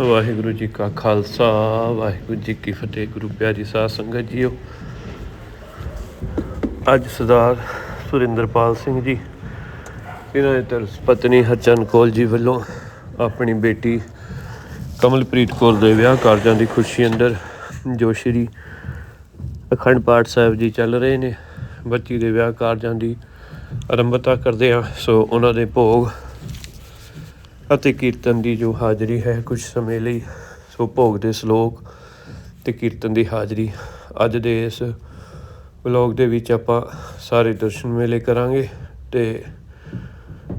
ਵਾਹਿਗੁਰੂ ਜੀ ਕਾ ਖਾਲਸਾ, ਵਾਹਿਗੁਰੂ ਜੀ ਕੀ ਫਤਿਹ, ਗੁਰੂ ਪਿਆਰੀ ਸਾਧ ਸੰਗਤ ਜੀਓ। ਅੱਜ ਸਰਦਾਰ ਸੁਰਿੰਦਰਪਾਲ ਸਿੰਘ ਜੀ, ਇਹਨਾਂ ਦੇ ਤਰਸ ਪਤਨੀ ਹਰਚੰਦ ਕੌਰ ਜੀ ਵੱਲੋਂ ਆਪਣੀ ਬੇਟੀ ਕਮਲਪ੍ਰੀਤ ਕੌਰ ਦੇ ਵਿਆਹ ਕਾਰਜਾਂ ਦੀ ਖੁਸ਼ੀ ਅੰਦਰ ਜੋ ਸ਼੍ਰੀ ਅਖੰਡ ਪਾਠ ਸਾਹਿਬ ਜੀ ਚੱਲ ਰਹੇ ਨੇ, ਬੱਚੀ ਦੇ ਵਿਆਹ ਕਾਰਜਾਂ ਦੀ ਆਰੰਭਤਾ ਕਰਦੇ ਆ ਸੋ ਉਹਨਾਂ ਦੇ ਭੋਗ ਅਤੇ ਕੀਰਤਨ ਦੀ ਜੋ ਹਾਜ਼ਰੀ ਹੈ ਕੁਝ ਸਮੇਂ ਲਈ, ਸੋ ਭੋਗ ਦੇ ਸ਼ਲੋਕ ਤੇ ਕੀਰਤਨ ਦੀ ਹਾਜ਼ਰੀ ਅੱਜ ਦੇ ਇਸ ਵਲੌਗ ਦੇ ਵਿੱਚ ਆਪਾਂ ਸਾਰੇ ਦਰਸ਼ਨ ਮੇਲੇ ਕਰਾਂਗੇ ਤੇ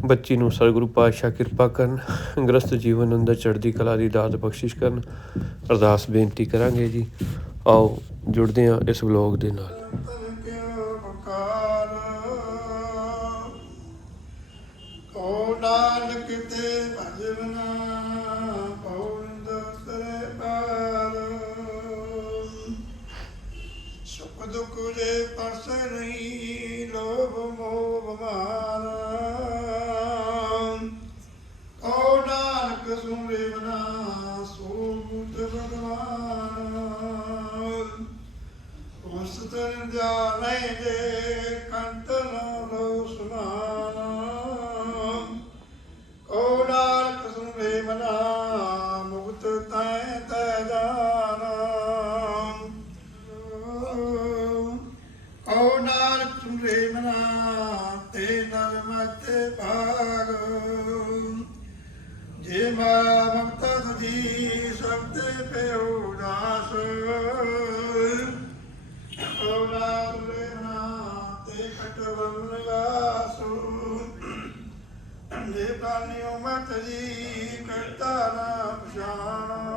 ਬੱਚੀ ਨੂੰ ਸਰਗੁਰੂ ਪਾਤਸ਼ਾਹ ਕਿਰਪਾ ਕਰਨ, ਗ੍ਰਸਤ ਜੀਵਨ ਅੰਦਰ ਚੜ੍ਹਦੀ ਕਲਾ ਦੀ ਦਾਤ ਬਖਸ਼ਿਸ਼ ਕਰਨ, ਅਰਦਾਸ ਬੇਨਤੀ ਕਰਾਂਗੇ ਜੀ। ਆਓ ਜੁੜਦੇ ਹਾਂ ਇਸ ਵਲੌਗ ਦੇ ਨਾਲ। ਨਰ ਭਾਗ। ਜੇ ਮਾਇਆ ਮਮਤਾ ਤੁਜੀ ਸਬਦ ਪਿਉ ਦਾਸ। ਔਲਾਦ ਨਾ ਤੇ ਖਟਵਨ ਲਗਾਸੂ ਦੇ ਪਾਣਿਓ ਮਤ ਜੀ ਕਰਤਾ ਨਾ ਪਛਾਣ।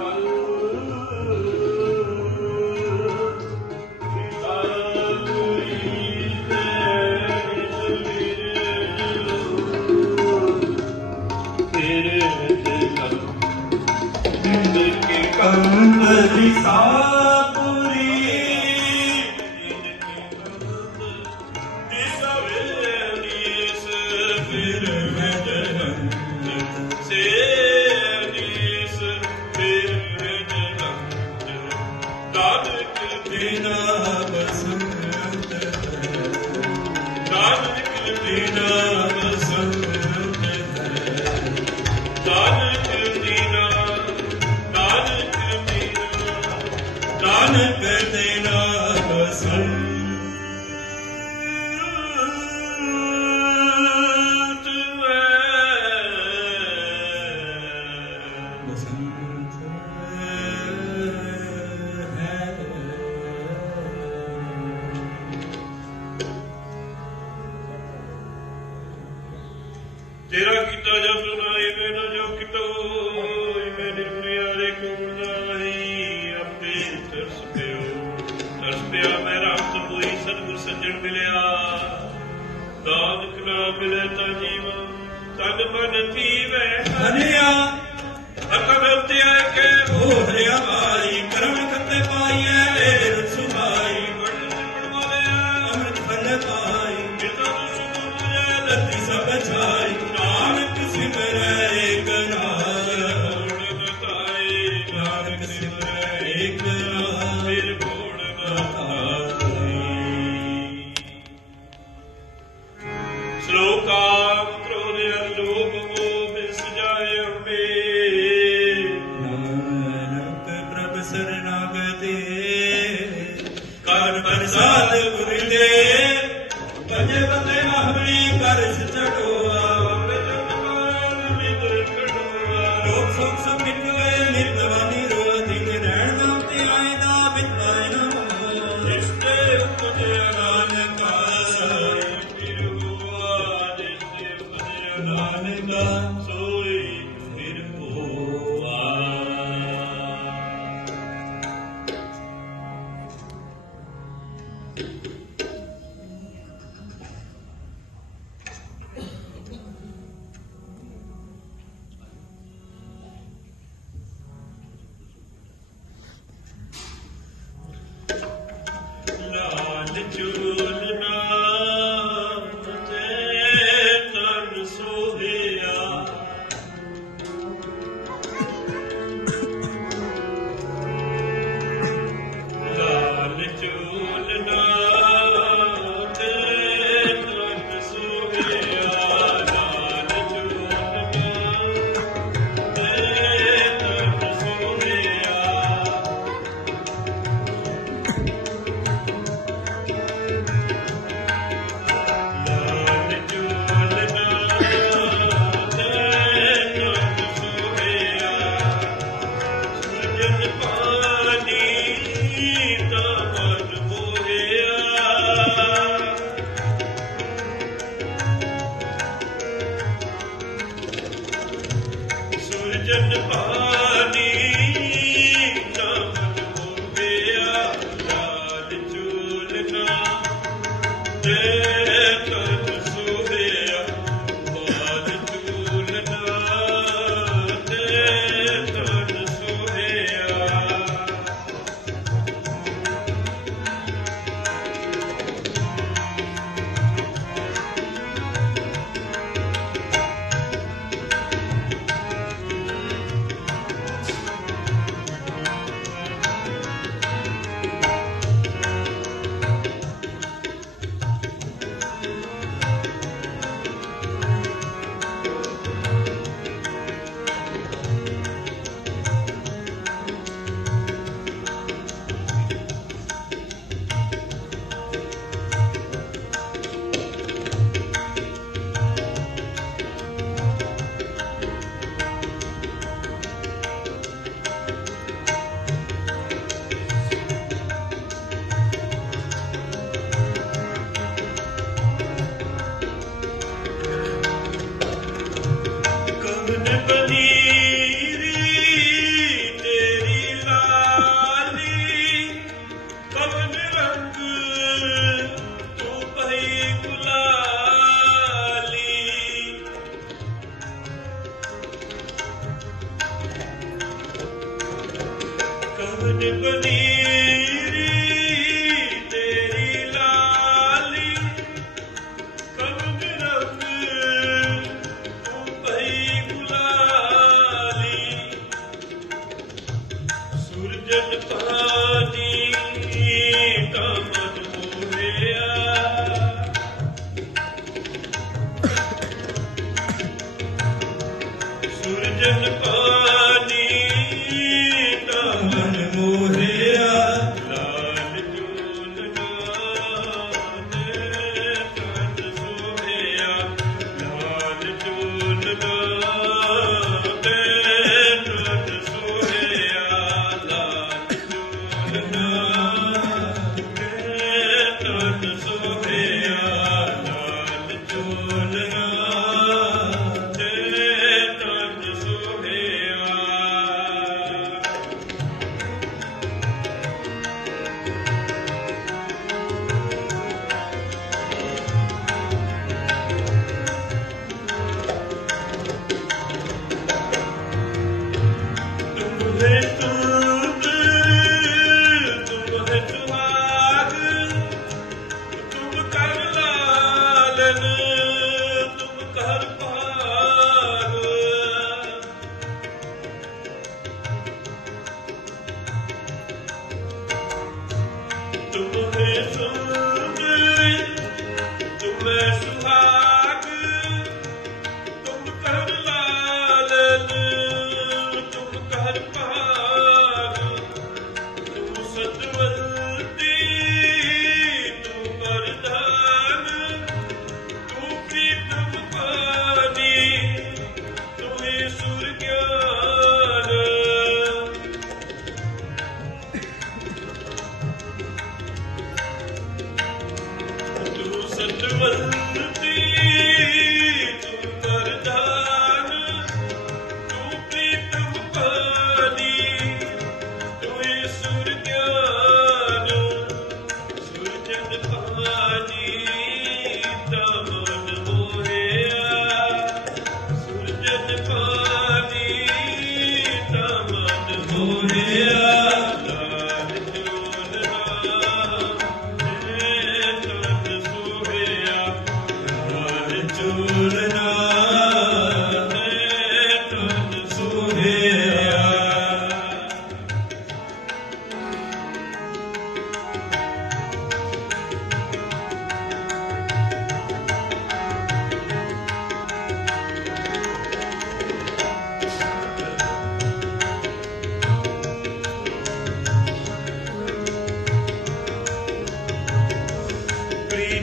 पल ਬਿਨਾ ਬਸੰਤ ਨਾਨਕ ਬਿਨਾ ਬਸੰਤ ਨਾਨਕ ਬਿਨਾ ਨਾਨਕ ਬਿਨਾ ਨਾਨਕ ਤੇਰਾ ਕੀਤਾ ਜਬ ਸੁਣਾਏ ਮੈਨੂੰ ਜੋ ਕਿਤੋ ਮੈਂ ਨਿਰਮਿਆ ਦੇ ਕੋਲ ਨਹੀਂ ਆਪੇ ਤਰਸ ਪਿਓ। ਤਰਸ ਪਿਆ ਮੈਂ ਰਾਤ ਹੋਈ ਸਤਗੁਰ ਸੱਜਣ ਮਿਲਿਆ। ਦਾਦ ਕਲਾ ਮਿਲੇ ਤਾਂ ਜੀਵ ਤਨ ਮਨ ਤੀਵੇ ਹਨਿਆ ਅਕਲ ਤੇ ਆ ਕੇ ਹੋ ਹਰਿਆ ਵਾਰੀ ਕਰਮ closer. you.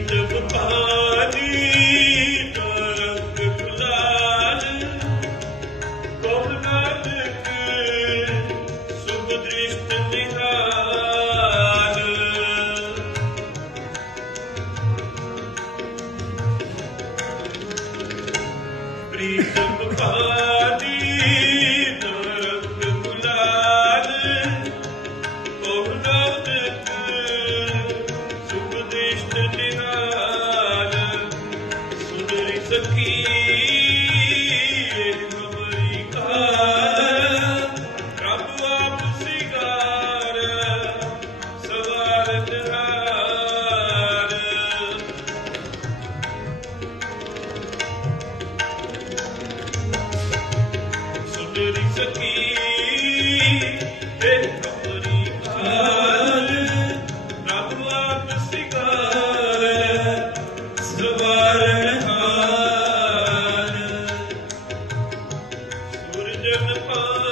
ਪ੍ਰੀਤਮ ਪਾਨੀ Hari Dear Father,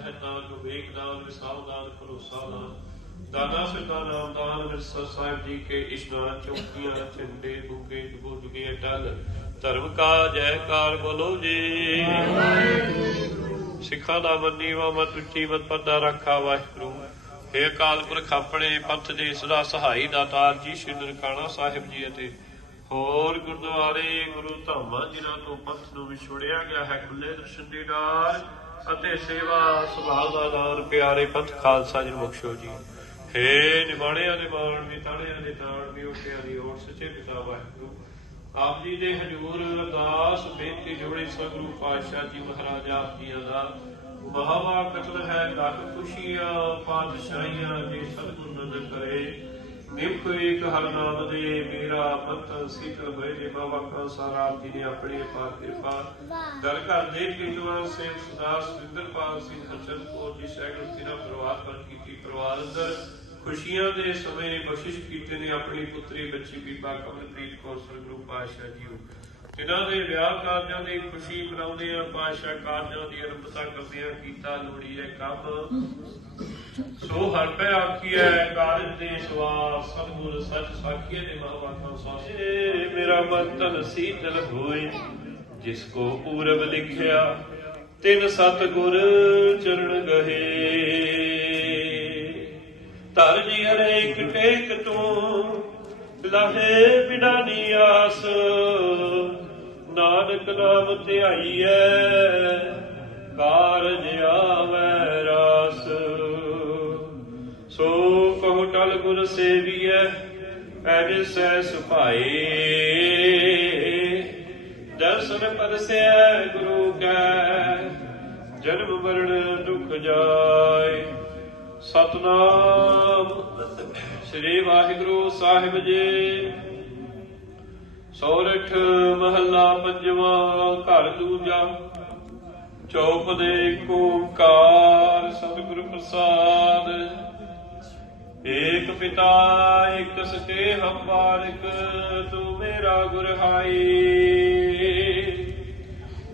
ਕੀਰਤਨ ਰਹਿਤਾਨ ਵਿਵੇਕ ਦਾਨ ਵਿਸਾਵ ਦਾਨ ਭਰੋਸਾ ਦਾਨ ਦਾਨਾ ਸਿੱਧਾ ਨਾਮ ਦਾਨ ਵਿਰਸਾ ਸਾਹਿਬ ਜੀ ਕੇ ਇਸ਼ਨਾਨ ਚੌਕੀਆਂ ਝੰਡੇ ਬੁਕੇ ਬੁਝਗੇ ਅਟਲ। ਧਰਮ ਕਾ ਜੈਕਾਰ ਬੋਲੋ ਜੀ। ਸਿੱਖਾਂ ਦਾ ਮੰਨੀਵਾ ਮਤ ਉੱਚੀ ਮਤ ਪਰਦਾ ਰੱਖਾ ਵਾਹਿਗੁਰੂ। ਹੇ ਅਕਾਲ ਪੁਰਖ ਆਪਣੇ ਪੰਥ ਦੇ ਸਦਾ ਸਹਾਈ ਦਾਤਾਰ ਜੀ, ਸ਼੍ਰੀ ਨਨਕਾਣਾ ਸਾਹਿਬ ਜੀ ਅਤੇ ਹੋਰ ਗੁਰਦੁਆਰੇ ਗੁਰੂ ਧਾਮਾਂ, ਜਿਨ੍ਹਾਂ ਤੋਂ ਪੰਥ ਨੂੰ ਵਿਛੋੜਿਆ ਗਿਆ ਹੈ ਖੁੱਲੇ ਦਰਸ਼ਨ ਦੀਦਾਰ ਅਤੇ ਸੇਵਾ ਸੁਭਾਅ ਦਾ ਦਾਨ ਪਿਆਰੇ ਪੰਥ ਖਾਲਸਾ ਜੀ ਨੂੰ ਬਖਸ਼ੋ ਜੀ। ਹੇ ਨਿਮਾਣਿਆਂ ਦੇ ਮਾਣ ਵੀ ਤਾਣਿਆਂ ਦੇ ਤਾਣ ਵੀ ਉਠਿਆਂ ਦੀ ਓਟ ਸੱਚੇ ਪਿਤਾ ਵਾਹਿਗੁਰੂ। ਆਪ ਜੀ ਦੇ ਹਜੂਰ ਅਰਦਾਸ, ਬੇਨਤੀ ਜੋੜੇ ਸਤਿਗੁਰੂ ਪਾਤਸ਼ਾਹ ਜੀ ਮਹਾਰਾਜ ਆਪ ਜੀਆਂ ਦਾ। ਮਹਾਵਾ ਕਤਲ ਹੈ, ਲੱਖ ਖੁਸ਼ੀਆਂ, ਪਾਤਸ਼ਾਹੀਆਂ ਜੇ ਸਤਿਗੁਰ ਨਦਰ ਕਰੇ। ਨਿਮਕ ਇੱਕ ਹਰ ਨਾਮ ਦੇ ਮੇਰਾ ਪੰਥ ਸਿੱਖਲ ਹੋਏ ਜੇ ਬਾਬਾ ਕੌਸਾ ਰਾਮ ਜੀ ਨੇ ਆਪਣੇ ਪਾਰ ਕਿਰਪਾ ਦਰ ਘਰ ਦੇ ਕੀਤਵਾਨ ਸੇਵ ਸੁਦਾਸ ਸੁਰਿੰਦਰਪਾਲ ਸਿੰਘ ਹਰਚੰਦ ਕੌਰ ਜੀ ਸੈਕਟਰ ਤਿਨਾ ਪਰਿਵਾਰ ਪਰ ਕੀਤੀ ਪਰਿਵਾਰ ਅੰਦਰ। ਖੁਸ਼ੀਆਂ ਦੇ ਸਮੇਂ ਬਖਸ਼ਿਸ਼ ਕੀਤੇ ਨੇ ਆਪਣੀ ਪੁੱਤਰੀ ਬੱਚੀ ਬੀਬਾ ਕਮਲਪ੍ਰੀਤ ਕੌਰ ਸਰਗੁਰੂ ਪਾਤਸ਼ਾਹ ਜੀ ਨੂੰ ਜਿਨ੍ਹਾਂ ਦੇ ਵਿਆਹ ਕਾਰਜਾਂ ਦੀ ਖੁਸ਼ੀ ਮਨਾਉਂਦੇ ਆ ਪਾਤਸ਼ਾਹ ਕਾਰਜਾਂ ਦੀ ਅਰੰਭਤਾ ਕਰਦਿਆਂ ਕੀਤਾ ਲੋੜੀ ਹੈ ਕੰਮ। ਸੋ ਹਰ ਪੈ ਆਖੀਐ, ਕਾਰਜ ਦੇ ਸਵਾਰ, ਸਤਿਗੁਰ ਸੱਚ ਸਾਖੀਏ ਦੇ ਮਹਾਵਾਕਾਂ ਸਾਸੇ ਮੇਰਾ ਮਨ ਤਨ ਸੀਤਲ ਹੋਏ, ਜਿਸ ਕੋ ਪੂਰਬ ਲਿਖਿਆ, ਤਿਨ ਸਤ ਚਰਨ ਗਹੇ। ਧਰ ਜੀ ਹਰੇਕ ਟੇਕ ਤੂੰ, ਲਹੇ ਬਿਡਾਨੀ ਆਸ। ਨਾਨਕ ਨਾਮ ਧਿਆਈਐ, ਕਾਰਜ ਆਵੈ ਰਾਸ। ਸੋ ਕਹੋ ਟਲ ਗੁਰ ਸੇਵੀਐ ਐਜਸੈ ਸੁਭਾਏ। ਦਰਸ਼ਨ ਪਰਸੈ ਗੁਰੂ ਕੈ, ਜਨਮ ਮਰਨ ਦੁਖ ਜਾਏ। ਸਤਨਾਮ ਸ੍ਰੀ ਵਾਹਿਗੁਰੂ ਸਾਹਿਬ ਜੀ। ਸੋਰਠ ਮਹੱਲਾ ਪੰਜਵਾਂ ਘਰ ਦੂਜਾ ਚੌਪ ਦੇ ਏਕ ਸਤਿਗੁਰ ਪ੍ਰਸਾਦ। ਏਕ ਪਿਤਾ ਏਕ ਸਕੇ ਹੰਬਾਰਿਕ ਤੂੰ ਮੇਰਾ ਗੁਰ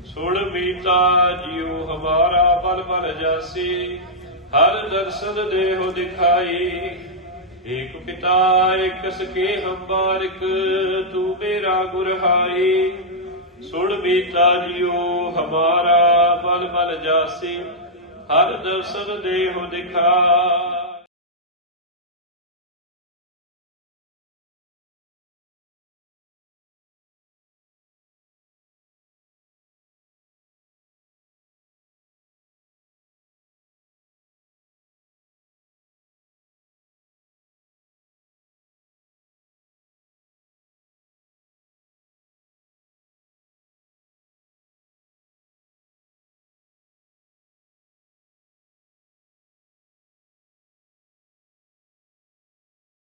ਸੁਣ ਮੀਤਾ, ਜਿਉ ਹਮਾਰਾ ਬਲ ਬਲ ਜਾਸੀ, ਹਰ ਦਰਸ਼ਨ ਦੇਹੁ ਦਿਖਾਈ। ਏਕ ਪਿਤਾ ਏਕ ਸਕੇ ਹੰਬਾਰਿਕ ਤੂੰ ਮੇਰਾ ਗੁਰ ਹਾਈ ਸੁਣ ਮੀਤਾ, ਜਿਉ ਹਮਾਰਾ ਬਲ ਬਲ ਜਾਸੀ, ਹਰ ਦਰਸ਼ਨ ਦੇਹੁ ਦਿਖਾਈ